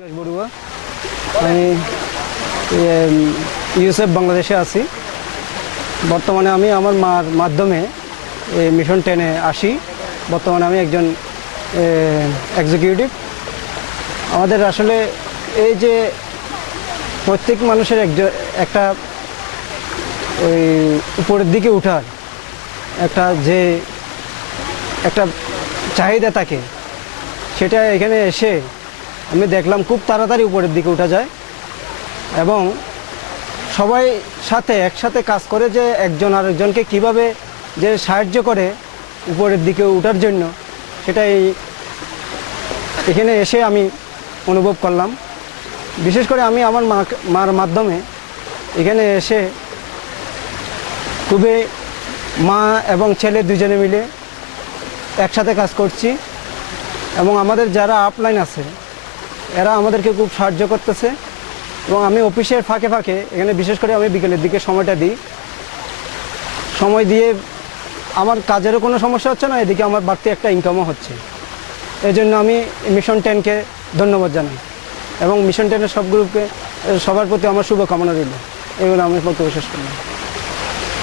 বিকাশ বড়ুয়া, আমি ইউএসএফ বাংলাদেশে আছি। বর্তমানে আমি আমার মার মাধ্যমে মিশন 10-এ আসি। বর্তমানে আমি একজন এক্সিকিউটিভ। আমাদের আসলে এই যে প্রত্যেক মানুষের একটা ওই উপরের দিকে ওঠার একটা চাহিদা থাকে, সেটা এখানে এসে আমি দেখলাম খুব তাড়াতাড়ি উপরের দিকে ওঠা যায় এবং সবাই একসাথে কাজ করে যে একজন আরেকজনকে কিভাবে যে সাহায্য করে উপরের দিকে ওঠার জন্য, সেটাই এখানে এসে আমি অনুভব করলাম। বিশেষ করে আমি আমার মার মাধ্যমে এখানে এসে খুবই মা এবং ছেলে দুজনে মিলে একসাথে কাজ করছি এবং আমাদের যারা আপলাইন আছে এরা আমাদেরকে খুব সাহায্য করতেছে। এবং আমি অফিসের ফাঁকে ফাঁকে এখানে বিশেষ করে আমি বিকেলের দিকে সময়টা দিই। সময় দিয়ে আমার কাজেরও কোনো সমস্যা হচ্ছে না, এদিকে আমার বাড়তি একটা ইনকামও হচ্ছে। এই জন্য আমি মিশন 10-কে ধন্যবাদ জানাই এবং মিশন 10-এর সব গ্রুপকে সবার প্রতি আমার শুভকামনা রইল। এগুলো আমি বক্তব্য শেষ করলাম।